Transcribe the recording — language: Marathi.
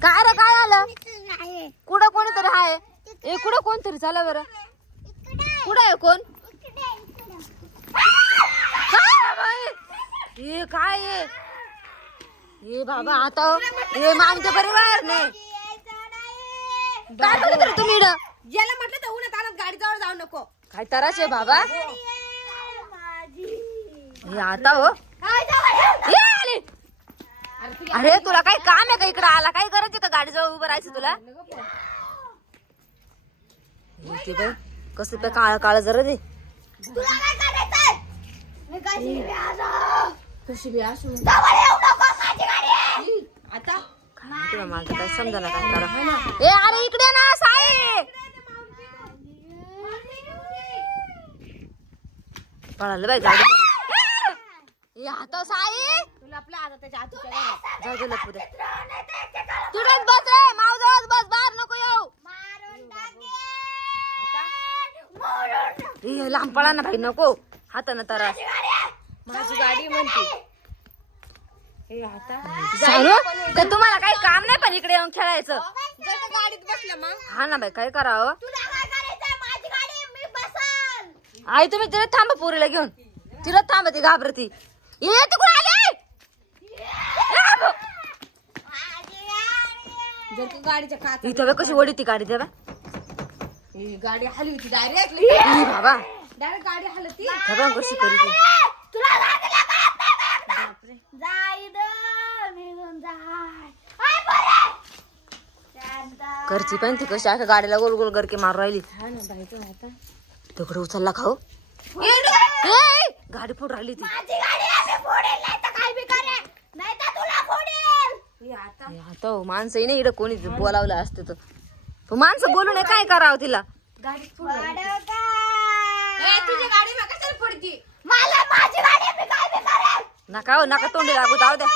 काय रे काय आलं कुठं कोणीतरी आहे ए कुठं कोणतरी चला बरं कुठं आहे कोण ये काय आहे ये बाबा आता हे आमच्या परिवार नाही काय बोलत तुम्ही याला म्हटलं तर उन्हात आणत गाडी जवळ जाऊ नको काय तराश आहे बाबा हे आता हो अरे तुला काही काम आहे का इकडे आला काय करायचं का गाडी जवळ उभं राहायचं तुला ते बाई कसं पे काळ काळ जरा दे कशी बी असू आता तुला माझं काय समजा ना काय करा ए अरे इकडे ना साई पळालं बाई गाडी आता साई तुला आपल्या आता त्याच्या आतूच्या घरात जाऊ दे लपू दे तिकडेच बस रे मावजवळ बस बाहेर नको येऊ लांब पळा ना भाई नको हातानं तरा माझी गाडी म्हणते हे आता तर तुम्हाला काही काम नाही पण इकडे येऊन खेळायचं जर का गाडीत बसलं मग हा ना बाई काय करावं बसल आई तुम्ही तिला थांबा पोरीला घेऊन तिला थांबा ती घाबरती ये तिकडे आले जर का गाडीच्या काच इथं बघ कशी ओढी ती गाडी तेव्हा गाडी हली होती डायरेक्ट बाबा डायरेक्ट गाडी हलती बघा कशी करी ती करची पण ती कशी अशा गाडीला गोल गोल गरके मारू राहिली हा ना बाई तो आता तिकडे उचलला खाऊ गाडी फोड राहिली ती आता हो, माणसंही नाही इकडे कोणी बोलावलं असते तर माणसं बोलू नये काय करावं तिला गाडी तुझी गाडी कशाला पडती नका हो नका तोंडी लागू जाऊ द्या